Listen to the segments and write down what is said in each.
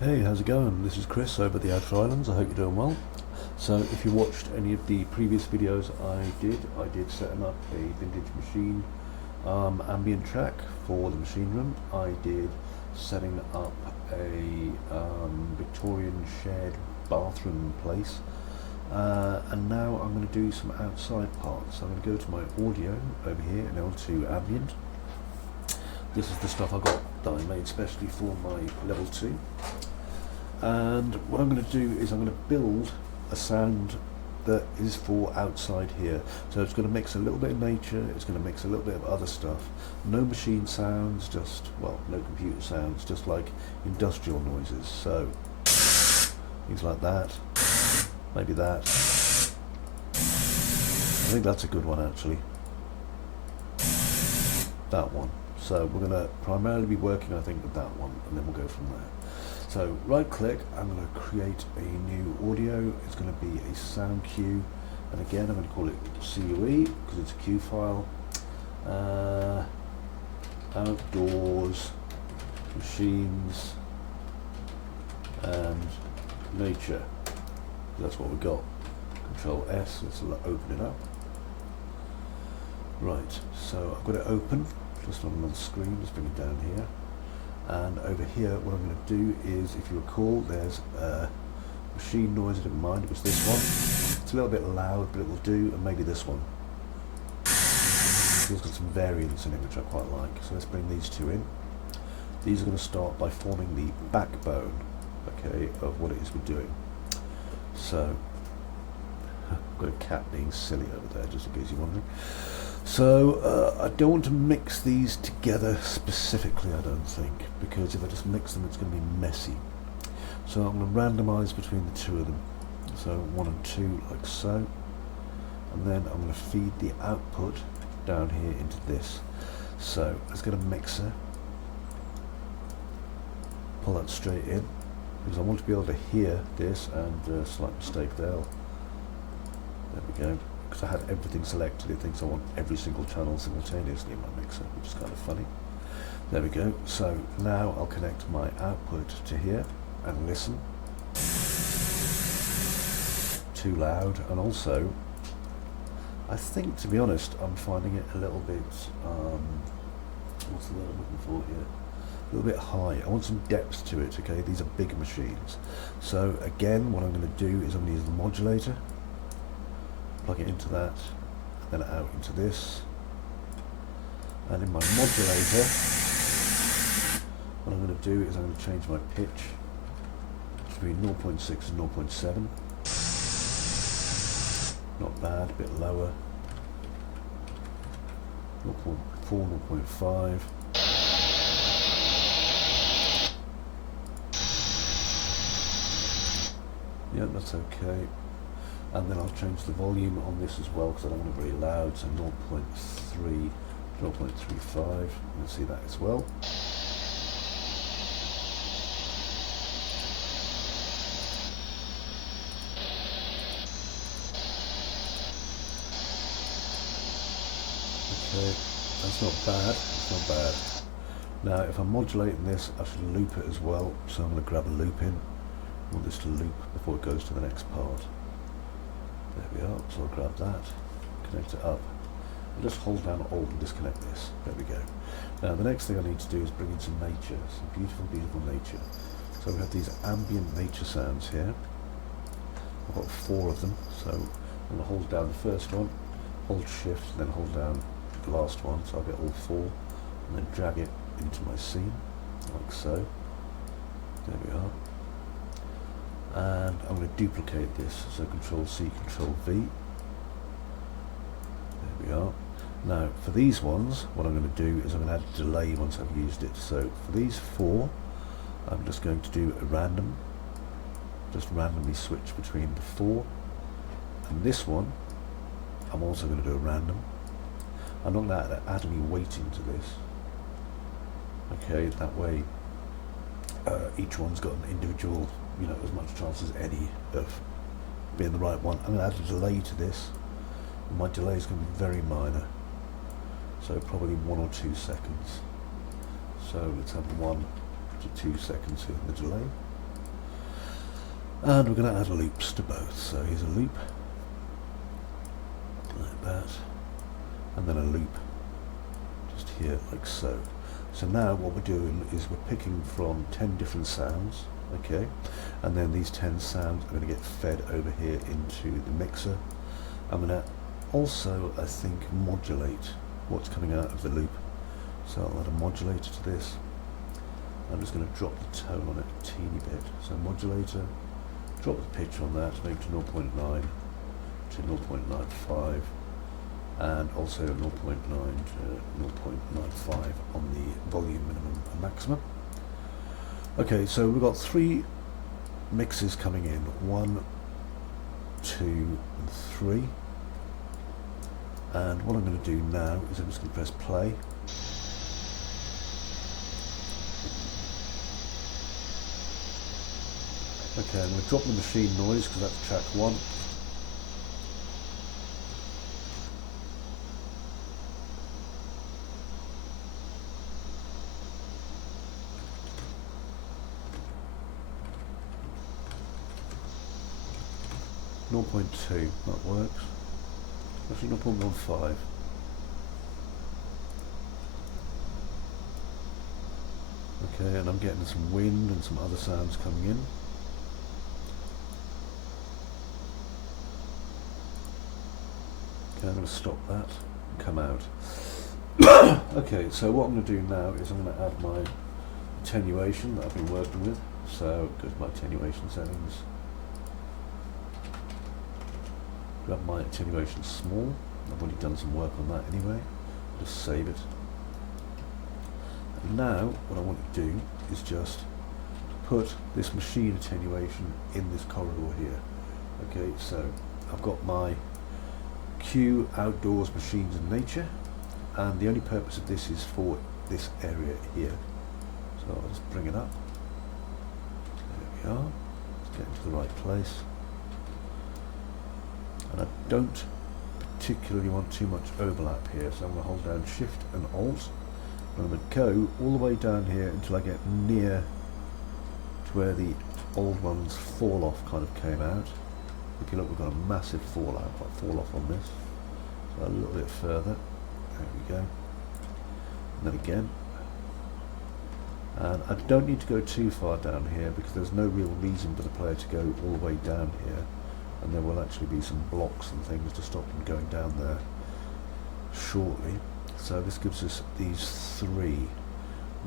Hey, how's it going? This is Chris over at the Outer Islands. I hope you're doing well. So if you watched any of the previous videos I did setting up a vintage machine ambient track for the machine room. I did setting up a Victorian shared bathroom place. And now I'm going to do some outside parts. So I'm going to go to my audio over here and go to ambient. This is the stuff I got that I made specially for my level 2. And what I'm going to do is I'm going to build a sound that is for outside here. So it's going to mix a little bit of nature, it's going to mix a little bit of other stuff. No machine sounds, no computer sounds, just like industrial noises. So things like that, maybe that. I think that's a good one actually. That one. So we're going to primarily be working, I think, with that one, and then we'll go from there. So right click, I'm going to create a new audio. It's going to be a sound cue, and again I'm going to call it CUE because it's a cue file. Outdoors, machines, and nature. That's what we got. Control S, let's open it up. Right, so I've got it open, just on the screen, just bring it down here. And over here, what I'm going to do is, if you recall, there's a machine noise I didn't mind, it was this one. It's a little bit loud, but it will do, and maybe this one. It's got some variance in it, which I quite like. So let's bring these two in. These are going to start by forming the backbone, okay, of what it is we're doing. So, I've got a cat being silly over there, just in case you're wondering. So I don't want to mix these together specifically, I don't think, because if I just mix them it's going to be messy. So I'm going to randomize between the two of them. So 1 and 2 like so, and then I'm going to feed the output down here into this. So let's get a mixer, pull that straight in, because I want to be able to hear this, and slight mistake there. There we go. Because I had everything selected, it thinks I want every single channel simultaneously in my mixer, which is kind of funny. There we go. So now I'll connect my output to here and listen. Too loud, and also I think, to be honest, I'm finding it a little bit what's the word I'm looking for here? A little bit high. I want some depth to it, okay? These are big machines. So again, what I'm going to do is I'm going to use the modulator. Plug it into that, and then out into this, and in my modulator what I'm going to do is I'm going to change my pitch between 0.6 and 0.7. Not bad, a bit lower. 0.4, 0.5. Yeah, that's okay. And then I'll change the volume on this as well, because I don't want it very loud, so 0.3, 0.35, you'll see that as well. Okay, that's not bad, that's not bad. Now if I'm modulating this, I should loop it as well, so I'm going to grab a loop in. I want this to loop before it goes to the next part. There we are, so I'll grab that, connect it up, and just hold down Alt and disconnect this. There we go. Now the next thing I need to do is bring in some nature, some beautiful, beautiful nature. So we have these ambient nature sounds here. I've got 4 of them, so I'm going to hold down the first one, hold shift, and then hold down the last one, so I'll get all 4, and then drag it into my scene, like so. There we are. And I'm going to duplicate this, so Control C, Control V. There we are. Now for these ones, what I'm going to do is I'm going to add a delay once I've used it. So for these 4, I'm just going to do a random, just randomly switch between the 4. And this one, I'm also going to do a random. I'm not going to add any weighting to this. Okay, that way each one's got an individual, as much chance as any of being the right one. I'm going to add a delay to this. My delay is going to be very minor, so probably 1 or 2 seconds. So let's have 1 to 2 seconds here in the delay. And we're going to add loops to both. So here's a loop, like that, and then a loop just here, like so. So now what we're doing is we're picking from 10 different sounds, okay, and then these 10 sounds are going to get fed over here into the mixer. I'm going to also, I think, modulate what's coming out of the loop. So I'll add a modulator to this. I'm just going to drop the tone on it a teeny bit. So modulator, drop the pitch on that, make it to 0.9 to 0.95, and also 0.9 to 0.95 on the volume minimum and maximum. Okay, so we've got 3 mixes coming in, 1, 2, and 3. And what I'm going to do now is I'm just going to press play. Okay, I'm going to drop the machine noise because that's track 1. .2, that works. Actually 0.15. Okay, and I'm getting some wind and some other sounds coming in. Okay, I'm going to stop that and come out. Okay, so what I'm going to do now is I'm going to add my attenuation that I've been working with. So go to my attenuation settings. Grab my attenuation small. I've already done some work on that anyway. Just save it. And now what I want to do is just put this machine attenuation in this corridor here. Okay, so I've got my Q outdoors machines and nature, and the only purpose of this is for this area here. So I'll just bring it up. There we are. Let's get into the right place. And I don't particularly want too much overlap here, so I'm going to hold down Shift and Alt. And I'm going to go all the way down here until I get near to where the old ones fall off kind of came out. Okay, look, we've got a massive fall off on this. So a little bit further. There we go. And then again. And I don't need to go too far down here because there's no real reason for the player to go all the way down here. And there will actually be some blocks and things to stop them going down there shortly. So this gives us these 3.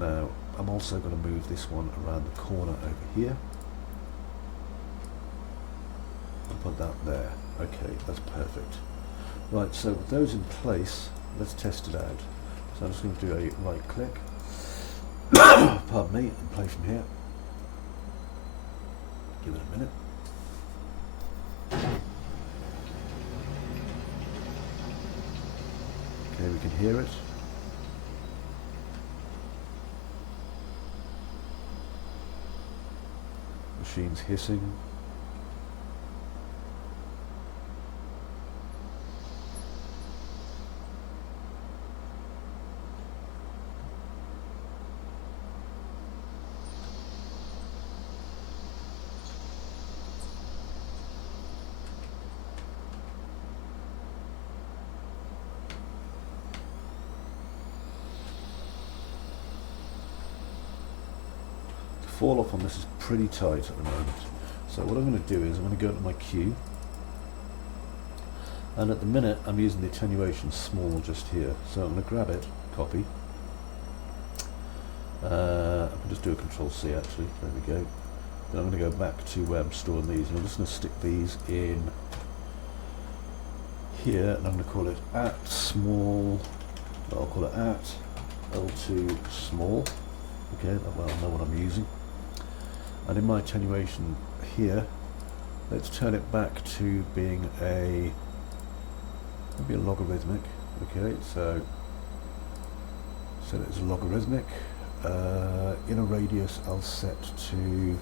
Now I'm also going to move this one around the corner over here. And put that there. Okay, that's perfect. Right, so with those in place, let's test it out. So I'm just going to do a right click, pardon me, and play from here. Give it a minute. Okay, we can hear it. Machine's hissing. Fall off on this is pretty tight at the moment. So what I'm going to do is I'm going to go to my Q, and at the minute I'm using the attenuation small just here. So I'm going to grab it, copy. I can just do a Control C actually. There we go. Then I'm going to go back to where I'm storing these, and I'm just going to stick these in here, and I'm going to call it at small. Well, I'll call it at L2 small. Okay, that way I'll know what I'm using. And in my attenuation here, let's turn it back to being maybe a logarithmic. Okay, so set it as a logarithmic. Inner radius I'll set to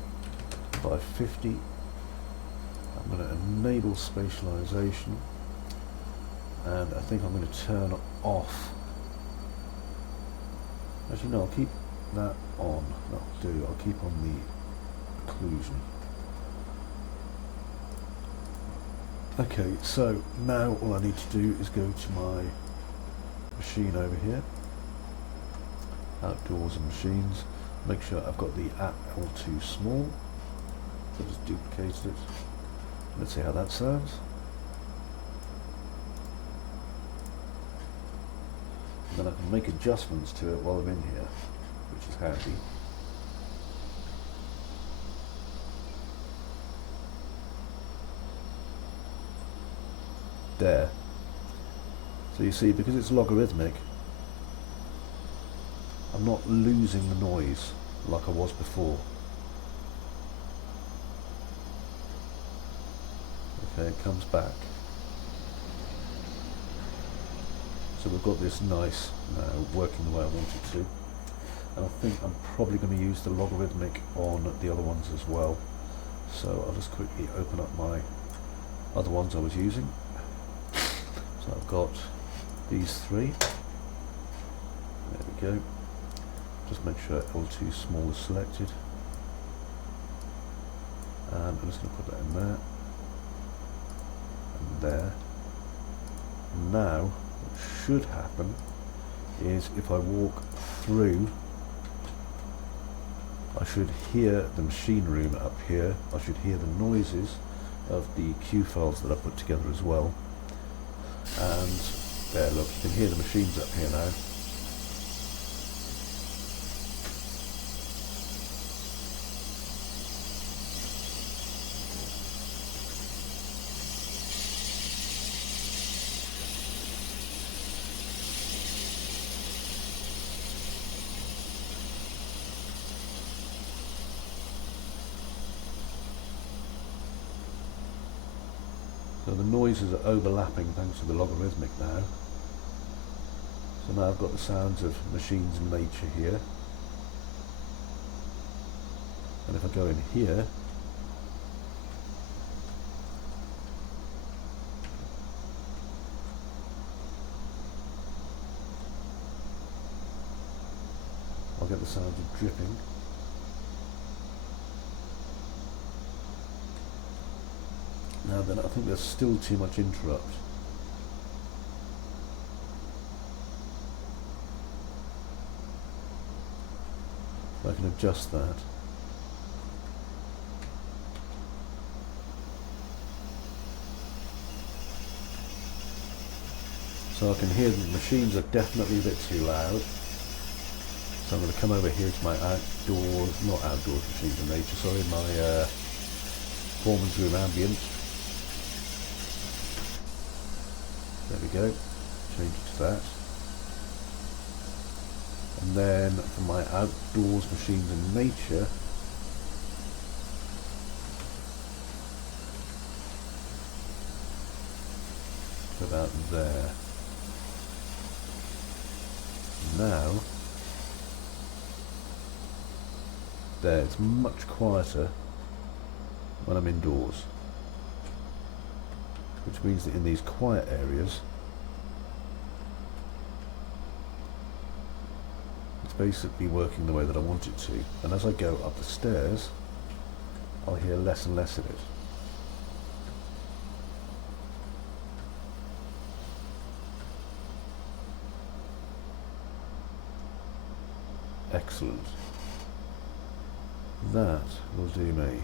550. I'm going to enable spatialization, and I think I'm going to turn off. Actually, no, I'll keep that on. That'll do. I'll keep on the occlusion. Okay, so now all I need to do is go to my machine over here, outdoors and machines, make sure I've got the app L2 small, so just duplicate it. Let's see how that sounds. And then I can make adjustments to it while I'm in here, which is handy. There. So you see, because it's logarithmic, I'm not losing the noise like I was before. Okay, it comes back. So we've got this nice working the way I want it to. And I think I'm probably going to use the logarithmic on the other ones as well. So I'll just quickly open up my other ones I was using. So I've got these three. There we go. Just make sure L2 small is selected. And I'm just going to put that in there. And there. Now, what should happen is if I walk through, I should hear the machine room up here. I should hear the noises of the cue files that I put together as well. And there, look, you can hear the machines up here now. So the noises are overlapping thanks to the logarithmic now. So now I've got the sounds of machines and nature here. And if I go in here, I'll get the sounds of dripping. Now then, I think there's still too much interrupt. So I can adjust that. So I can hear the machines are definitely a bit too loud. So I'm going to come over here to my outdoors, not outdoors machines in nature, sorry, my performance room Ambience. There we go, change it to that. And then for my outdoors machines in nature, about there. Now, there, it's much quieter when I'm indoors. Which means that in these quiet areas, it's basically working the way that I want it to. And as I go up the stairs, I'll hear less and less of it. Excellent. That will do me.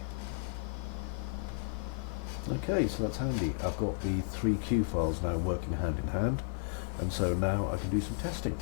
Okay, so that's handy. I've got the 3 cue files now working hand in hand, and so now I can do some testing.